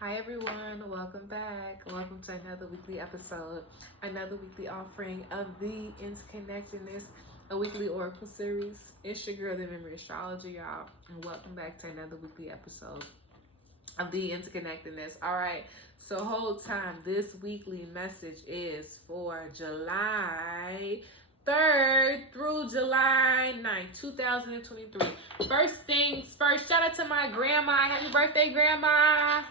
Hi everyone, welcome back. Welcome to another weekly episode, another weekly offering of the Interconnected-ness, a weekly oracle series. It's your girl, TheeMemoryAstrologer, y'all, and welcome back to another weekly episode of the Interconnected-ness. All right, so hold time. This weekly message is for July 3rd through July 9th, 2023. First things first, shout out to my grandma. Happy birthday, grandma.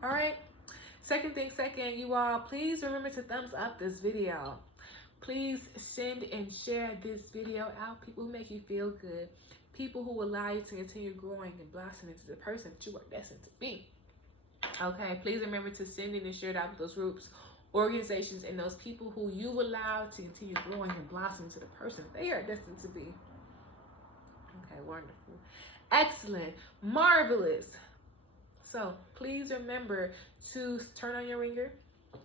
All right. Second thing second, you all, please remember to thumbs up this video. Please send and share this video out. People who make you feel good. People who allow you to continue growing and blossoming into the person that you are destined to be. Okay, please remember to send it and share it out with those groups, organizations, and those people who you allow to continue growing and blossoming into the person they are destined to be. Okay, wonderful. Excellent. Marvelous. So please remember to turn on your ringer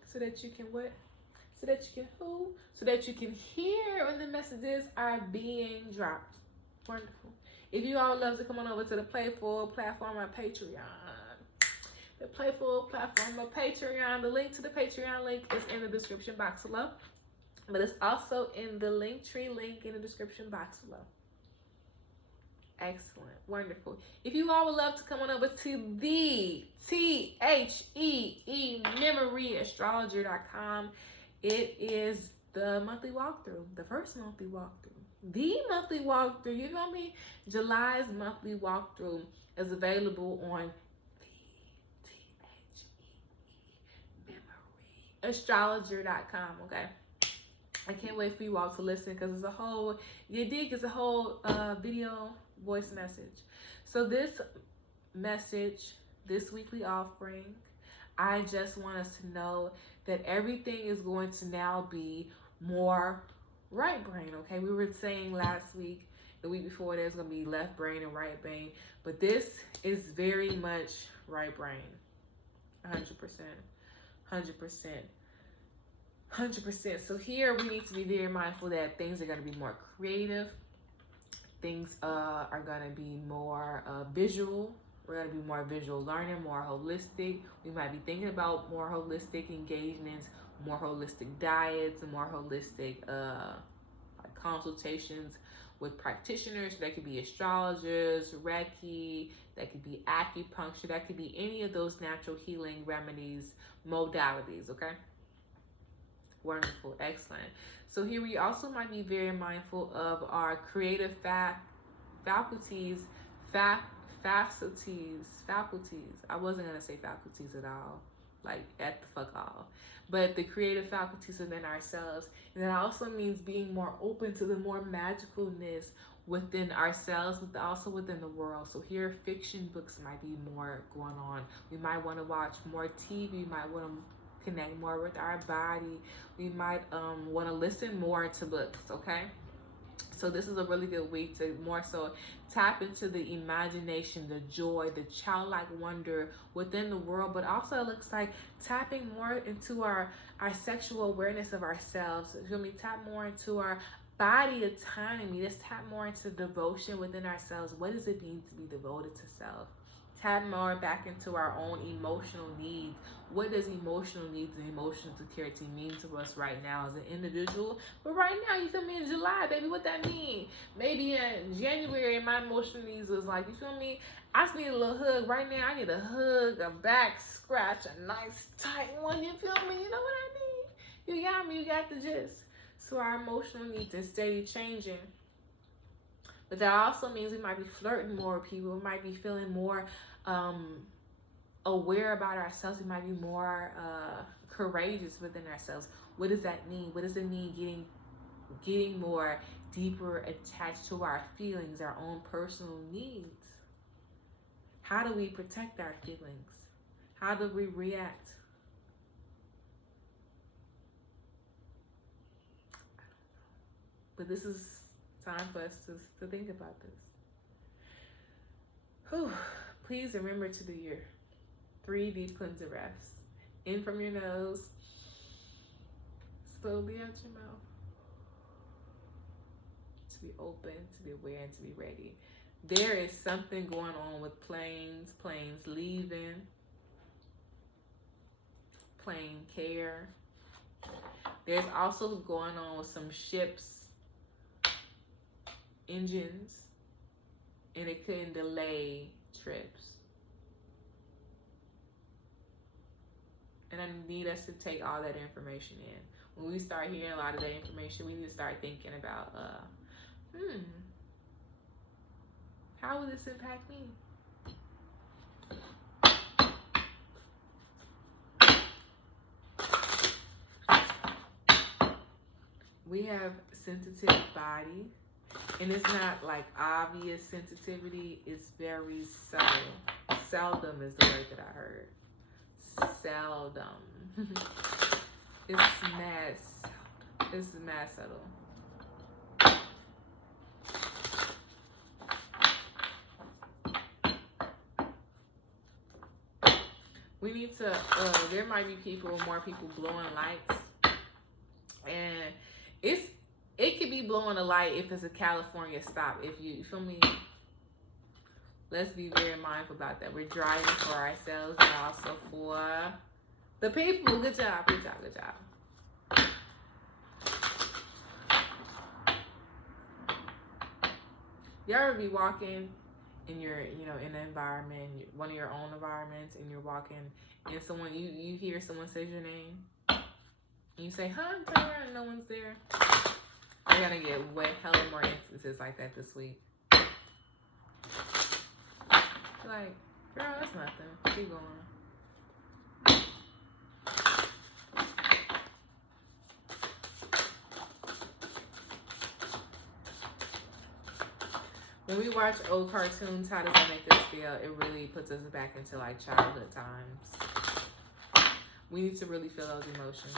so that you can what? So that you can who? So that you can hear when the messages are being dropped. Wonderful. If you all would love to come on over to the Playful platform on Patreon. The Playful platform on Patreon. The link to the Patreon link is in the description box below. But it's also in the Linktree link in the description box below. Excellent. Wonderful. If you all would love to come on over to the TheeMemoryAstrologer.com, it is the monthly walkthrough, the first monthly walkthrough. The monthly walkthrough, you know me? July's monthly walkthrough is available on TheeMemoryAstrologer.com, okay? I can't wait for you all to listen because it's a whole, it's a whole video voice message. So this message, this weekly offering, I just want us to know that everything is going to now be more right brain, okay? We were saying last week, the week before, there's going to be left brain and right brain, but this is very much right brain, 100%, 100%. So here we need to be very mindful that things are going to be more creative. Things are going to be more visual. We're going to be more visual learning, more holistic. We might be thinking about more holistic engagements, more holistic diets, and more holistic like consultations with practitioners. That could be astrologers, Reiki, that could be acupuncture, that could be any of those natural healing remedies, modalities, okay? Wonderful, excellent. So here we also might be very mindful of our creative faculties. I wasn't gonna say faculties at all, like at the fuck all. But the creative faculties within ourselves. And that also means being more open to the more magicalness within ourselves, but also within the world. So here fiction books might be more going on. We might want to watch more TV, we might want to connect more with our body. We might want to listen more to books, okay? So this is a really good week to more so tap into the imagination, the joy, the childlike wonder within the world, but also it looks like tapping more into our sexual awareness of ourselves. It's going to be tap more into our body autonomy. Let's tap more into devotion within ourselves. What does it mean to be devoted to self? Tap more back into our own emotional needs. What does emotional needs and emotional security mean to us right now as an individual? But right now, you feel me, in July, baby, what that mean? Maybe in January, my emotional needs was like, you feel me? I just need a little hug. Right now, I need a hug, a back scratch, a nice tight one. You feel me? You know what I mean? You got me. You got the gist. So our emotional needs are steady changing. But that also means we might be flirting more with people. We might be feeling more aware about ourselves. We might be more courageous within ourselves. What does that mean? What does it mean getting more deeper attached to our feelings, our own personal needs? How do we protect our feelings? How do we react? But this is time for us to think about this. Whew. Please remember to do your 3 deep cleansing breaths. In from your nose, slowly out your mouth. To be open, to be aware, and to be ready. There is something going on with planes leaving, plane care. There's also going on with some ships, engines, and it couldn't delay trips. And I need us to take all that information in. When we start hearing a lot of that information, we need to start thinking about, how will this impact me? We have sensitive body, and it's not like obvious sensitivity. It's very subtle. Seldom is the word that I heard. Seldom. It's mad seldom. It's mad subtle. We need to, there might be more people blowing lights. And it could be blowing a light if it's a California stop. If you feel me, let's be very mindful about that. We're driving for ourselves and also for the people. Good job, good job, good job. You ever be walking in your, in an environment, one of your own environments, and you're walking, and someone, you hear someone say your name, and you say, "Huh?" Turn around, and no one's there. We're gonna get hella more instances like that this week. Like, girl, that's nothing. Keep going. When we watch old cartoons, how does that make us feel? It really puts us back into like childhood times. We need to really feel those emotions.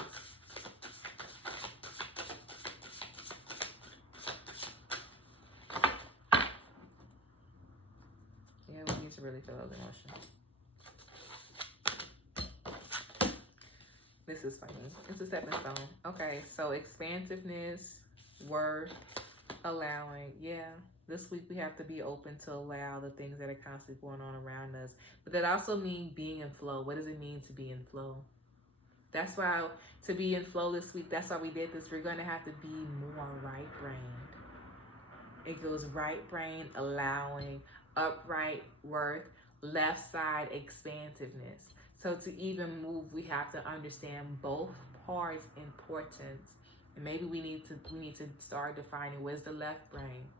Yeah, we need to really feel those emotions. This is funny. It's a stepping stone. Okay, so expansiveness, worth, allowing. Yeah. This week we have to be open to allow the things that are constantly going on around us. But that also means being in flow. What does it mean to be in flow? That's why to be in flow this week, that's why we did this. We're going to have to be more right-brained. It goes right brain, allowing, upright, worth, left side, expansiveness. So to even move, we have to understand both parts' importance. And maybe we need to start defining what is the left brain.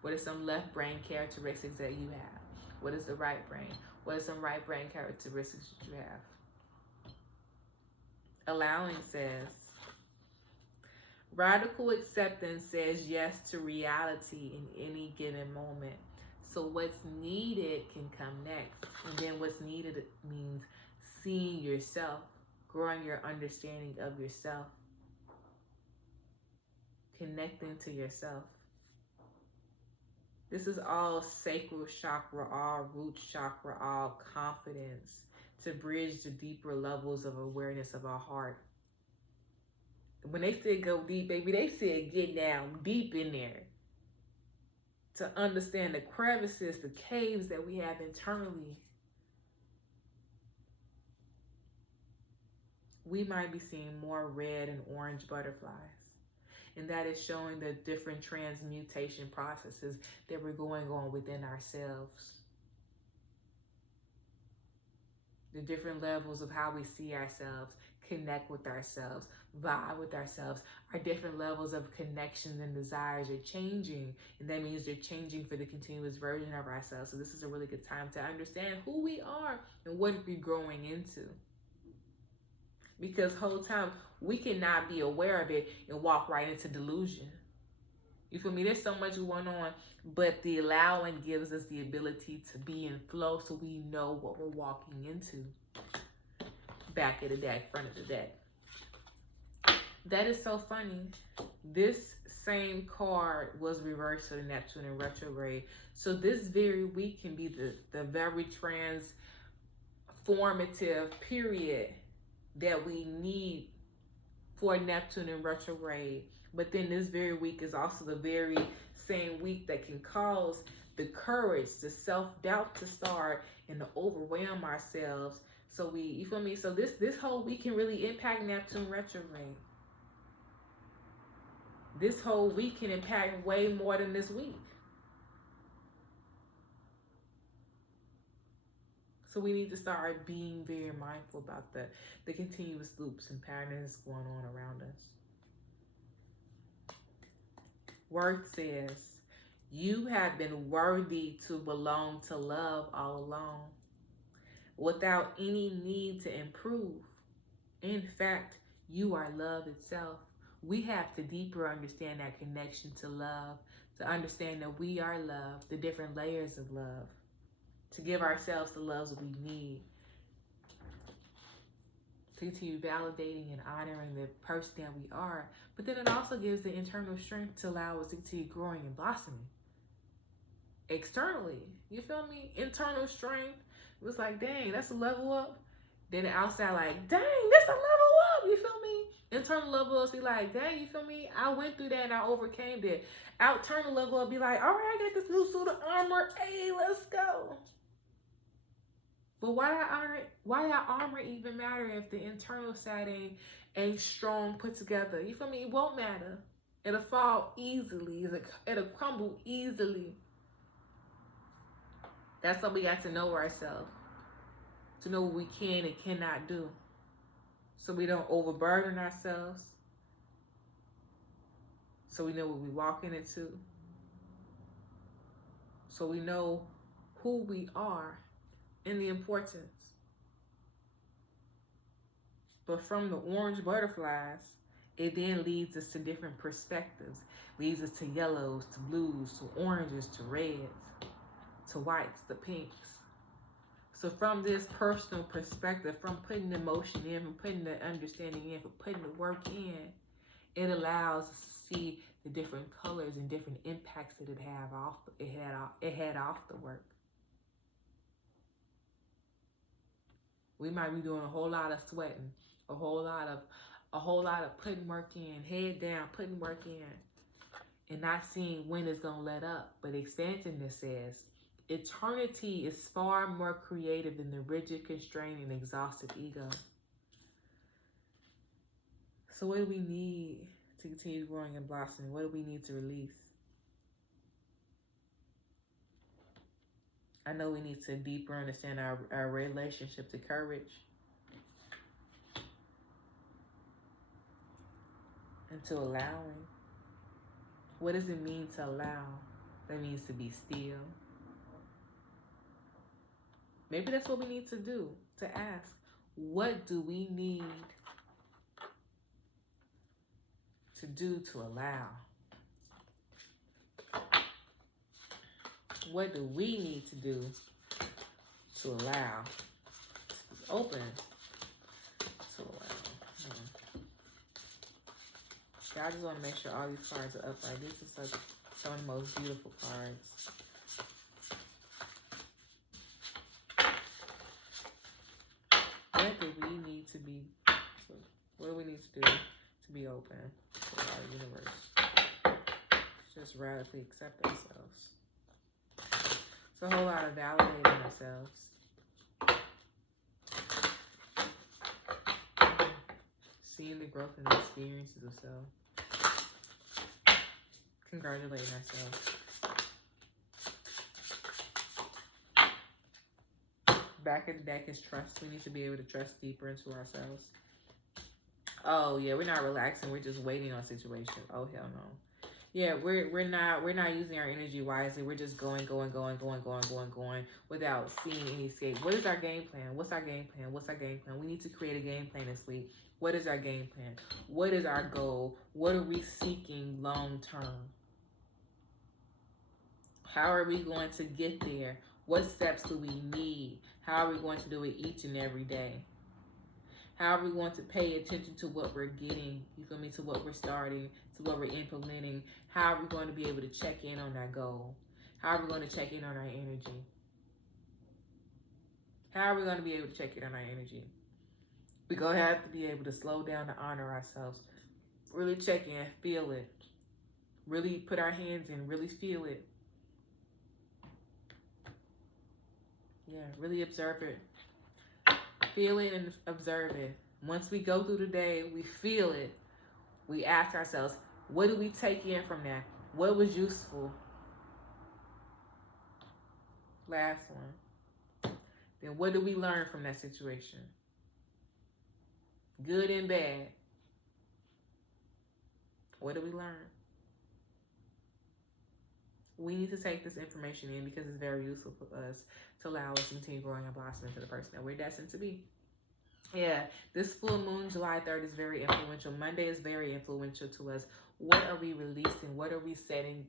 What are some left brain characteristics that you have? What is the right brain? What are some right brain characteristics that you have? Allowing says, radical acceptance says yes to reality in any given moment. So what's needed can come next. And then what's needed means seeing yourself, growing your understanding of yourself, connecting to yourself. This is all sacral chakra, all root chakra, all confidence to bridge the deeper levels of awareness of our heart. When they said go deep, baby, they said get down deep in there to understand the crevices, the caves that we have internally. We might be seeing more red and orange butterflies. And that is showing the different transmutation processes that we're going on within ourselves. The different levels of how we see ourselves, connect with ourselves, vibe with ourselves. Our different levels of connections and desires are changing. And that means they're changing for the continuous version of ourselves. So this is a really good time to understand who we are and what we're growing into. Because whole time we cannot be aware of it and walk right into delusion. You feel me? There's so much going on, but the allowing gives us the ability to be in flow so we know what we're walking into. Back of the deck, front of the deck. That is so funny. This same card was reversed for the Neptune in retrograde. So this very week can be the very transformative period that we need for Neptune in retrograde. But then this very week is also the very same week that can cause the courage, the self-doubt to start and to overwhelm ourselves. So we, you feel me? So this whole week can really impact Neptune retrograde. This whole week can impact way more than this week. So we need to start being very mindful about the continuous loops and patterns going on around us. Word says, you have been worthy to belong to love all along, without any need to improve. In fact, you are love itself. We have to deeper understand that connection to love, to understand that we are love, the different layers of love, to give ourselves the loves that we need, to continue validating and honoring the person that we are. But then it also gives the internal strength to allow us to continue growing and blossoming. Externally, you feel me? Internal strength. It was like, dang, that's a level up. Then the outside, like, dang, that's a level up. You feel me? Internal level up, be like, dang, you feel me? I went through that and I overcame that. Outternal level up, be like, all right, I got this new suit of armor. Hey, let's go. But why that armor even matter if the internal side ain't strong, put together? You feel me? It won't matter. It'll fall easily. It'll crumble easily. That's why we got to know ourselves, to know what we can and cannot do, so we don't overburden ourselves, so we know what we're walking into, so we know who we are and the importance. But from the orange butterflies, it then leads us to different perspectives, leads us to yellows, to blues, to oranges, to reds, to whites, to pinks. So from this personal perspective, from putting the emotion in, from putting the understanding in, from putting the work in, it allows us to see the different colors and different impacts that it had off the work. We might be doing a whole lot of sweating, a whole lot of putting work in, head down, putting work in, and not seeing when it's gonna let up. But expansiveness says, eternity is far more creative than the rigid, constrained, and exhausted ego. So what do we need to continue growing and blossoming? What do we need to release? I know we need to deeper understand our relationship to courage and to allowing. What does it mean to allow? That means to be still. Maybe that's what we need to do, to ask, what do we need to do to allow? What do we need to do to allow? To be open to allow. I just want to make sure all these cards are upright. This is some of the most beautiful cards. What do we need to be? What do we need to do to be open to our universe? Just radically accept ourselves. It's a whole lot of validating ourselves. Seeing the growth and the experiences of self. Congratulating ourselves. Back of the deck is trust. We need to be able to trust deeper into ourselves. Oh yeah, we're not relaxing. We're just waiting on situations. Oh hell no. Yeah, we're not using our energy wisely. We're just going without seeing any escape. What is our game plan? What's our game plan? What's our game plan? We need to create a game plan this week. What is our game plan? What is our goal? What are we seeking long term? How are we going to get there? What steps do we need? How are we going to do it each and every day? How are we going to pay attention to what we're getting? You feel me? To what we're starting, to what we're implementing. How are we going to be able to check in on that goal? How are we going to check in on our energy? How are we going to be able to check in on our energy? We're going to have to be able to slow down to honor ourselves. Really check in, feel it. Really put our hands in, really feel it. Yeah, really observe it. Feel it and observe it. Once we go through the day, we feel it. We ask ourselves, what do we take in from that? What was useful? Last one. Then what do we learn from that situation? Good and bad. What do we learn? We need to take this information in because it's very useful for us to allow us to continue growing and blossoming into the person that we're destined to be. Yeah, this full moon, July 3rd, is very influential. Monday is very influential to us. What are we releasing? What are we setting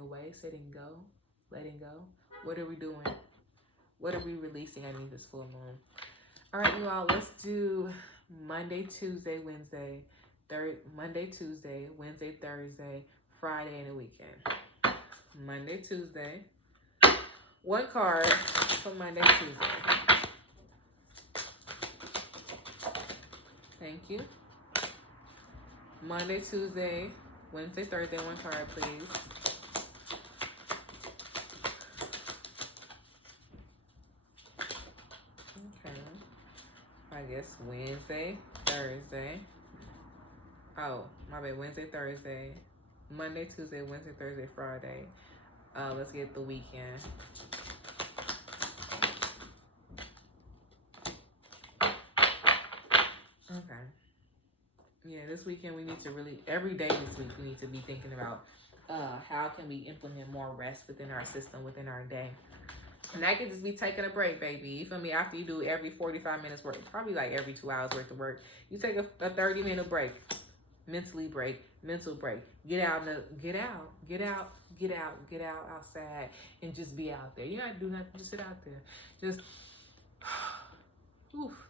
away, setting go, letting go? What are we doing? What are we releasing underneath this full moon? All right, you all, let's do Monday, Tuesday, Wednesday, Monday, Tuesday, Wednesday, Thursday, Friday, and the weekend. Monday, Tuesday. One card for Monday, Tuesday. Thank you. Monday, Tuesday, Wednesday, Thursday, one card, please. Okay. I guess Wednesday, Thursday. Oh, my bad. Wednesday, Thursday. Monday, Tuesday, Wednesday, Thursday, Friday. Let's get the weekend. Okay. Yeah, this weekend we need to really, every day this week, we need to be thinking about how can we implement more rest within our system, within our day. And that could just be taking a break, baby. You feel me? After you do every 45 minutes work, probably like every 2 hours worth of work, you take a 30-minute break. Mentally break, mental break. Get out outside and just be out there. You don't have to do nothing, just sit out there. Just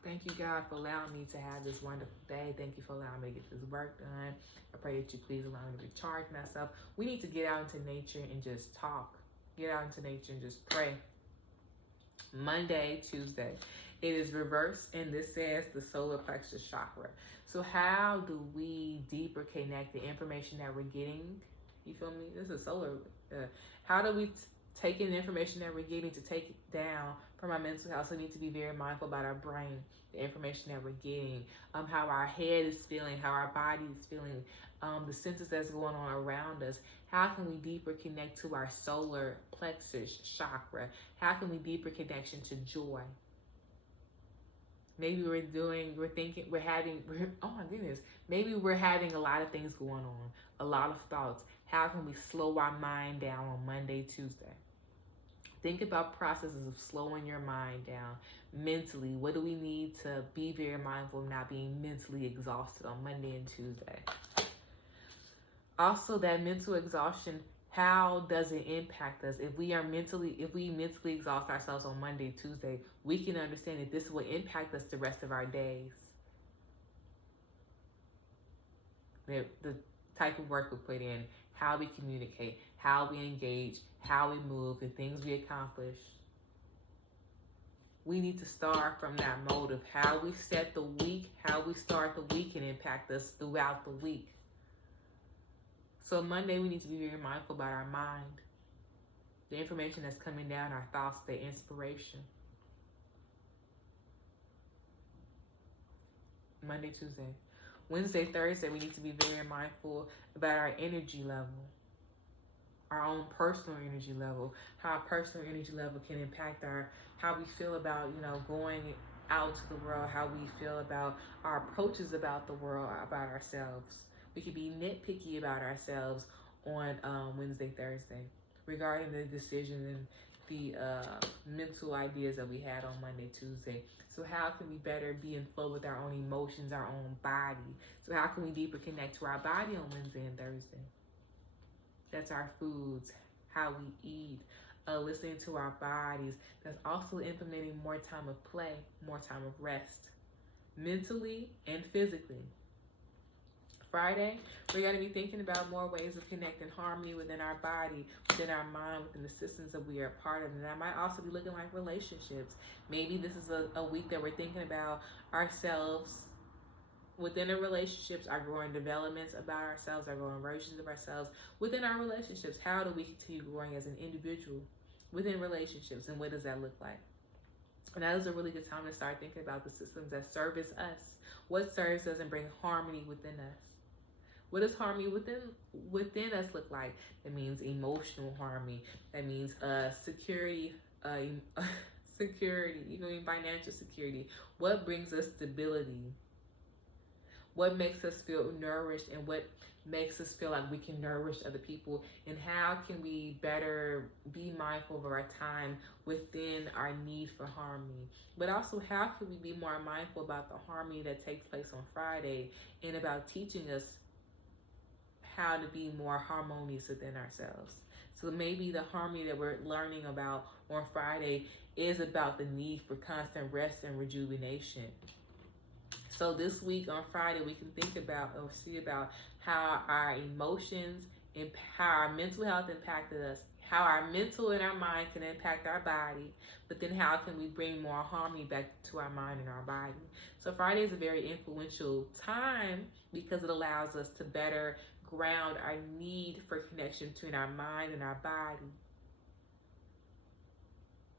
thank you, God, for allowing me to have this wonderful day. Thank you for allowing me to get this work done. I pray that you please allow me to recharge myself. We need to get out into nature and just talk. Get out into nature and just pray. Monday, Tuesday. It is reversed, and this says the solar plexus chakra. So how do we deeper connect the information that we're getting? You feel me? This is solar. How do we take in the information that we're getting to take it down from our mental health? So we need to be very mindful about our brain, the information that we're getting, how our head is feeling, how our body is feeling, the senses that's going on around us. How can we deeper connect to our solar plexus chakra? How can we deeper connection to joy? Maybe maybe we're having a lot of things going on, a lot of thoughts. How can we slow our mind down on Monday, Tuesday? Think about processes of slowing your mind down mentally. What do we need to be very mindful of not being mentally exhausted on Monday and Tuesday? Also, that mental exhaustion, how does it impact us? If we mentally exhaust ourselves on Monday, Tuesday, we can understand that this will impact us the rest of our days. The type of work we put in, how we communicate, how we engage, how we move, the things we accomplish. We need to start from that mode of how we set the week, how we start the week can impact us throughout the week. So Monday, we need to be very mindful about our mind, the information that's coming down, our thoughts, the inspiration. Monday, Tuesday. Wednesday, Thursday, we need to be very mindful about our energy level, our own personal energy level, how our personal energy level can impact how we feel about, going out to the world, how we feel about our approaches about the world, about ourselves. We could be nitpicky about ourselves on Wednesday, Thursday, regarding the decision and the mental ideas that we had on Monday, Tuesday. So how can we better be in flow with our own emotions, our own body? So how can we deeper connect to our body on Wednesday and Thursday? That's our foods, how we eat, listening to our bodies. That's also implementing more time of play, more time of rest, mentally and physically. Friday, we're going to be thinking about more ways of connecting harmony within our body, within our mind, within the systems that we are a part of. And that might also be looking like relationships. Maybe this is a week that we're thinking about ourselves within our relationships, our growing developments about ourselves, our growing versions of ourselves within our relationships. How do we continue growing as an individual within relationships. And what does that look like? And that is a really good time to start thinking about the systems that service us. What serves us and bring harmony within us? What does harmony within us look like? That means emotional harmony. That means security, security, financial security. What brings us stability? What makes us feel nourished, and what makes us feel like we can nourish other people? And how can we better be mindful of our time within our need for harmony? But also, how can we be more mindful about the harmony that takes place on Friday, and about teaching us how to be more harmonious within ourselves? So maybe the harmony that we're learning about on Friday is about the need for constant rest and rejuvenation. So this week on Friday, we can think about or see about how our emotions and how our mental health impacted us, how our mental and our mind can impact our body, but then how can we bring more harmony back to our mind and our body. So Friday is a very influential time because it allows us to better ground our need for connection between our mind and our body.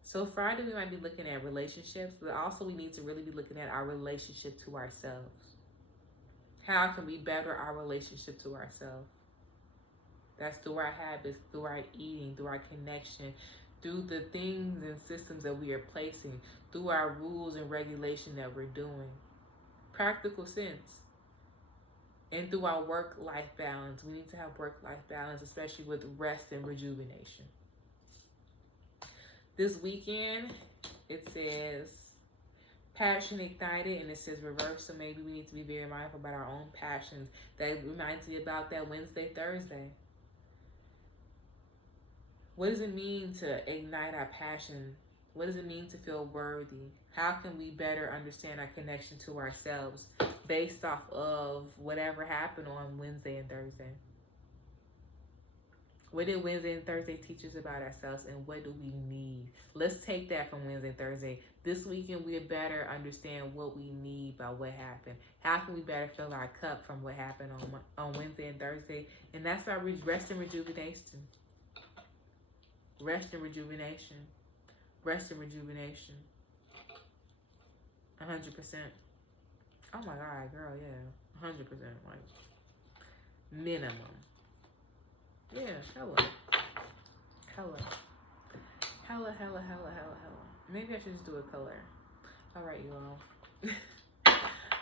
So Friday, we might be looking at relationships, but also we need to really be looking at our relationship to ourselves. How can we better our relationship to ourselves? That's through our habits, through our eating, through our connection, through the things and systems that we are placing, through our rules and regulation that we're doing. Practical sense. And through our work-life balance. We need to have work-life balance, especially with rest and rejuvenation. This weekend, it says passion ignited, and it says reverse. So maybe we need to be very mindful about our own passions. That reminds me about that Wednesday, Thursday. What does it mean to ignite our passion? What does it mean to feel worthy? How can we better understand our connection to ourselves based off of whatever happened on Wednesday and Thursday? What did Wednesday and Thursday teach us about ourselves, and what do we need? Let's take that from Wednesday and Thursday. This weekend, we'll better understand what we need by what happened. How can we better fill our cup from what happened on Wednesday and Thursday? And that's our rest and rejuvenation. Rest and rejuvenation. Rest and rejuvenation. 100%. Oh my God, girl, yeah. 100%. Like, minimum. Yeah, hella. Maybe I should just do a color. All right, you all.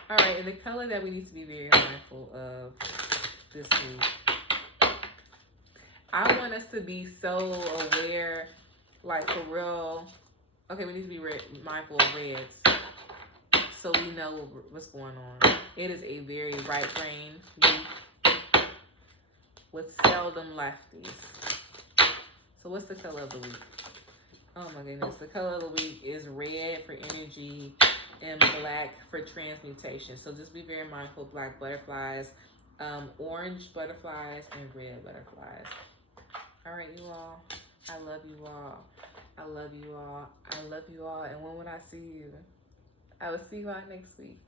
All right, and the color that we need to be very mindful of this week. I want us to be so aware, like for real. Okay, we need to be mindful of reds, so we know what's going on. It is a very right brain week with seldom lefties. So what's the color of the week? Oh my goodness. The color of the week is red for energy and black for transmutation. So just be very mindful of black butterflies, orange butterflies, and red butterflies. All right, you all. I love you all. I love you all. I love you all. And when would I see you? I will see you all next week.